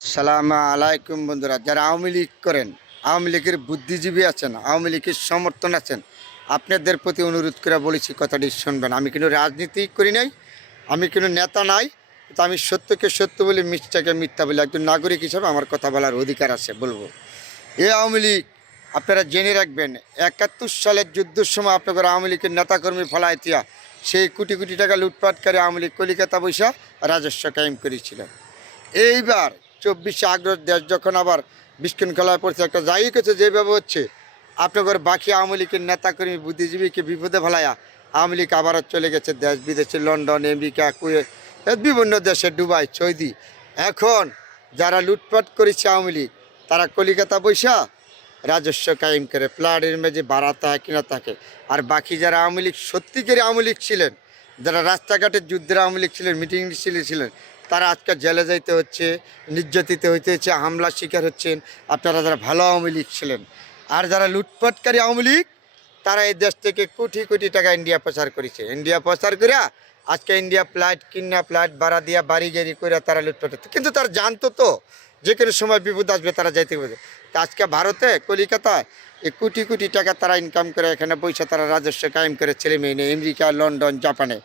সালাম আলাইকুম বন্ধুরা, যারা আওয়ামী লীগ করেন, আওয়ামী লীগের বুদ্ধিজীবী আছেন, আওয়ামী লীগের সমর্থন আছেন, আপনাদের প্রতি অনুরোধ করে বলেছি, কথাটি শুনবেন। আমি কিন্তু রাজনীতি করি নাই, আমি কিন্তু নেতা নাই, তো আমি সত্যকে সত্য বলি, মিথ্যাকে মিথ্যা বলি। একজন নাগরিক হিসাবে আমার কথা বলার অধিকার আছে, বলবো। আওয়ামী লীগ আপনারা জেনে রাখবেন, 71 সালের যুদ্ধের সময় আপনাদের আওয়ামী লীগের নেতাকর্মী ফলাইতিয়া সেই কোটি কোটি টাকা লুটপাট করে আওয়ামী লীগ কলিকাতা বৈশা রাজস্ব কায়েম করেছিল। এইবার 24শে আগস্ট দেশ যখন আবার বিশৃঙ্খলায় পড়ছে, একটা যাই কিছু যেভাবে হচ্ছে, আপনাদের বাকি আওয়ামী লীগের নেতাকর্মী বুদ্ধিজীবীকে বিপদে ফেলাইয়া আওয়ামী লীগ আবারও চলে গেছে দেশ বিদেশে, লন্ডন, আমেরিকা, কুয়েত, বিভিন্ন দেশে, দুবাই, সৌদি। এখন যারা লুটপাট করেছে আওয়ামী লীগ, তারা কলিকাতা বৈশা রাজস্ব কায়েম করে, প্লাটের মেঝে ভাড়া থাকে কিনা থাকে। আর বাকি যারা আওয়ামী লীগ সত্যিকারই আওয়ামী লীগ ছিলেন, যারা রাস্তাঘাটের যুদ্ধের আওয়ামী লীগ ছিলেন, মিটিং ছিলেন, তারা আজকে জেলে যাইতে হচ্ছে, নির্যাতিত হইতে হচ্ছে, হামলার শিকার হচ্ছেন। আপনারা যারা ভালো আওয়ামী লীগ ছিলেন, আর যারা লুটপাটকারী আওয়ামী লীগ, তারা এই দেশ থেকে কোটি কোটি টাকা ইন্ডিয়া প্রচার করেছে। ইন্ডিয়া প্রচার করে আজকে ইন্ডিয়া ফ্লাইট কিনা, ফ্লাইট ভাড়া দিয়া, বাড়ি গাড়ি করে তারা লুটপাট হচ্ছে। কিন্তু তারা জানতো তো যে কোনো সময় বিপদ আসবে, তারা যাইতে পারবে। তা আজকে ভারতে, কলিকাতায় এই কোটি কোটি টাকা তারা ইনকাম করে, এখানে বৈশা তারা রাজস্ব কায়েম করে ছেলে মেয়ে নিয়ে আমেরিকা, লন্ডন, জাপানে।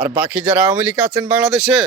আর বাকি যারা আওয়ামী লীগ আছেন বাংলাদেশে,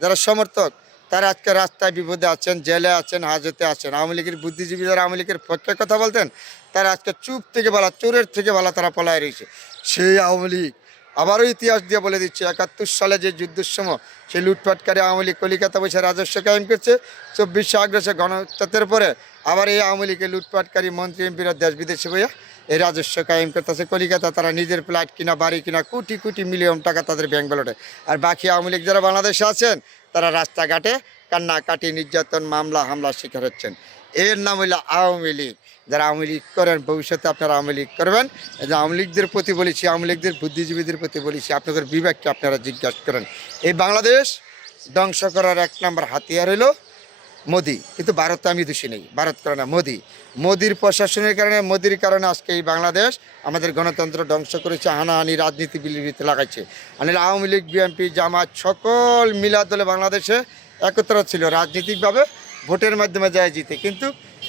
যারা সমর্থক, তারা আজকে রাস্তায় বিপদে আছেন, জেলে আছেন, হাজতে আছেন। আওয়ামী লীগের বুদ্ধিজীবী যারা আওয়ামী লীগের পক্ষে কথা বলতেন, তারা আজকে চুপ থেকে বলা, চোরের থেকে বলা, তারা পলায় রয়েছে। সেই আওয়ামী লীগ আবারও ইতিহাস দিয়ে বলে দিচ্ছে, 71 সালে যে যুদ্ধের সময় সেই লুটপাটকারী আওয়ামী লীগ কলিকাতা বসে রাজস্ব কায়েম করছে, 24শে আগস্টে গণহত্যার পরে আবার এই আওয়ামী লীগের লুটপাটকারী মন্ত্রী এমপিরা দেশ বিদেশে বইয়া এই রাজস্ব কায়েম করতেছে। কলিকাতা তারা নিজের ফ্ল্যাট কিনা, বাড়ি কিনা, কোটি কোটি মিলিয়ন টাকা তাদের ব্যাংক ব্যালটে। আর বাকি আওয়ামী লীগ যারা বাংলাদেশে আছেন, তারা রাস্তাঘাটে কান্নাকাটি, নির্যাতন, মামলা হামলার শিকার হচ্ছেন। এর নাম হইল আওয়ামী লীগ। যারা আওয়ামী লীগ করেন, ভবিষ্যতে আপনারা আওয়ামী লীগ করবেন। যে আওয়ামী লীগদের প্রতি বলেছি, আওয়ামী লীগদের বুদ্ধিজীবীদের প্রতি বলেছি, আপনাদের বিবেককে আপনারা জিজ্ঞাসা করেন। এই বাংলাদেশ ধ্বংস করার 1 নম্বর হাতিয়ার হলো মোদি। কিন্তু ভারত আমি দোষী নেই, ভারত করে না, মোদির প্রশাসনের কারণে, মোদির কারণে আজকে এই বাংলাদেশ আমাদের গণতন্ত্র ধ্বংস করেছে, হানাহানি রাজনীতি বিলিবিতে লাগাইছে। মানে আওয়ামী লীগ, বিএনপি, জামাত সকল মিলা দলে বাংলাদেশে একত্র ছিল, রাজনীতিকভাবে ভোটের মাধ্যমে যায় জিতে। কিন্তু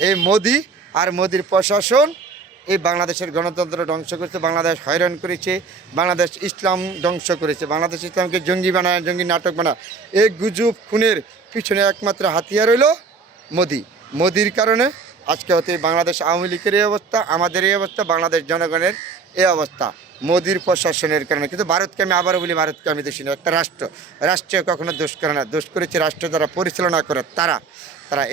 এই মোদি আর মোদির প্রশাসন এই বাংলাদেশের গণতন্ত্র ধ্বংস করেছে, বাংলাদেশ হয়রান করেছে, বাংলাদেশ ইসলাম ধ্বংস করেছে, বাংলাদেশ ইসলামকে জঙ্গি বানায়, জঙ্গি নাটক বানায়। এই গুজব খুনের পিছনে একমাত্র হাতিয়ার হইল মোদির কারণে আজকে হতে বাংলাদেশ আওয়ামী লীগের এই অবস্থা, আমাদের এই অবস্থা, বাংলাদেশ জনগণের এই অবস্থা, মোদির প্রশাসনের কারণে। কিন্তু ভারতকে আমি আবারও বলি, ভারতকে আমি দোষী না। একটা রাষ্ট্র কখনো দোষ করে না, দোষ করেছে রাষ্ট্র যারা পরিচালনা করে, তারা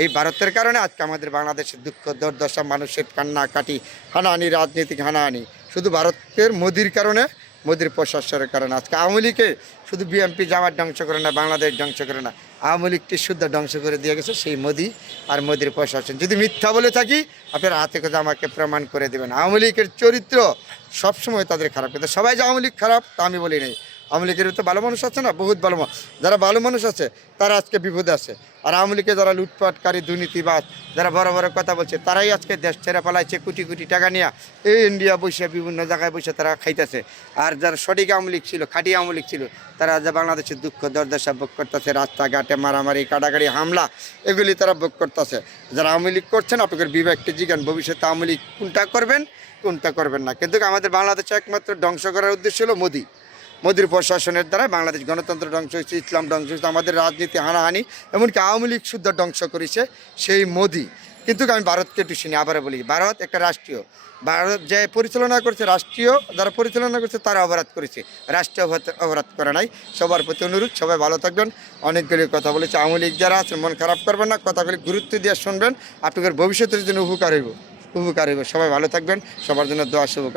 এই ভারতের কারণে আজকে আমাদের বাংলাদেশের দুঃখ দুর্দশা, মানুষের কান্নাকাটি, হানাহানি, রাজনৈতিক হানাহানি, শুধু ভারতের মোদির কারণে, মোদির প্রশাসনের কারণে। আজকে আওয়ামী লীগকে শুধু বিএনপি জামাত ধ্বংস করে না, বাংলাদেশ ধ্বংস করে না, আওয়ামী লীগটি শুদ্ধ ধ্বংস করে দিয়ে গেছে সেই মোদি আর মোদির প্রশাসন। যদি মিথ্যা বলে থাকি, আপনারা হাতে করে আমাকে প্রমাণ করে দেবেন। আওয়ামী লীগের চরিত্র সবসময় তাদের খারাপ, কিন্তু সবাই যে আওয়ামী লীগ খারাপ তা আমি বলি নাই। আওয়ামী লীগের তো ভালো মানুষ আছে না, বহুত ভালো মানুষ। যারা ভালো মানুষ আছে তারা আজকে বিপদে আছে। আর আওয়ামী লীগে যারা লুটপাটকারী, দুর্নীতিবাজ, যারা বড় বড় কথা বলছে, তারাই আজকে দেশ ছেড়ে পালাইছে কোটি কোটি টাকা নিয়ে, এই ইন্ডিয়া বসে, বিভিন্ন জায়গায় বসে তারা খাইতেছে। আর যারা সঠিক আওয়ামী লীগ ছিল, খাঁটি আওয়ামী লীগ ছিল, তারা যা বাংলাদেশের দুঃখ দুর্দশা ভোগ করতেছে, রাস্তাঘাটে মারামারি, কাটাকাটি, হামলা, এগুলি তারা ভোগ করতেছে। যারা আওয়ামী লীগ করছেন, আপনাদের বিবেককে জিজ্ঞান, ভবিষ্যতে আওয়ামী লীগ কোনটা করবেন, কোনটা করবেন না। কিন্তু আমাদের বাংলাদেশে একমাত্র ধ্বংস করার উদ্দেশ্য হলো মোদির প্রশাসনের দ্বারা বাংলাদেশ গণতন্ত্র ধ্বংস হয়েছে, ইসলাম ধ্বংস হয়েছে, আমাদের রাজনীতি হানাহানি, এমনকি আওয়ামী লীগ শুদ্ধ ধ্বংস করেছে সেই মোদি। কিন্তু আমি ভারতকে টুসিনি, আবারও বলি, ভারত একটা রাষ্ট্রীয়, ভারত যে পরিচালনা করছে, রাষ্ট্রীয় যারা পরিচালনা করছে তারা অপরাধ করেছে, রাষ্ট্রীয় অপরাধ করে নাই। সবার প্রতি অনুরোধ, সবাই ভালো থাকবেন। অনেকগুলি কথা বলেছে, আওয়ামী লীগ যারা আছেন মন খারাপ করবেন না, কথাগুলি গুরুত্ব দিয়ে শুনবেন, আপনাদের ভবিষ্যতের জন্য উপকার হইব। সবাই ভালো থাকবেন, সবার জন্য দোয়া শুভকামনা।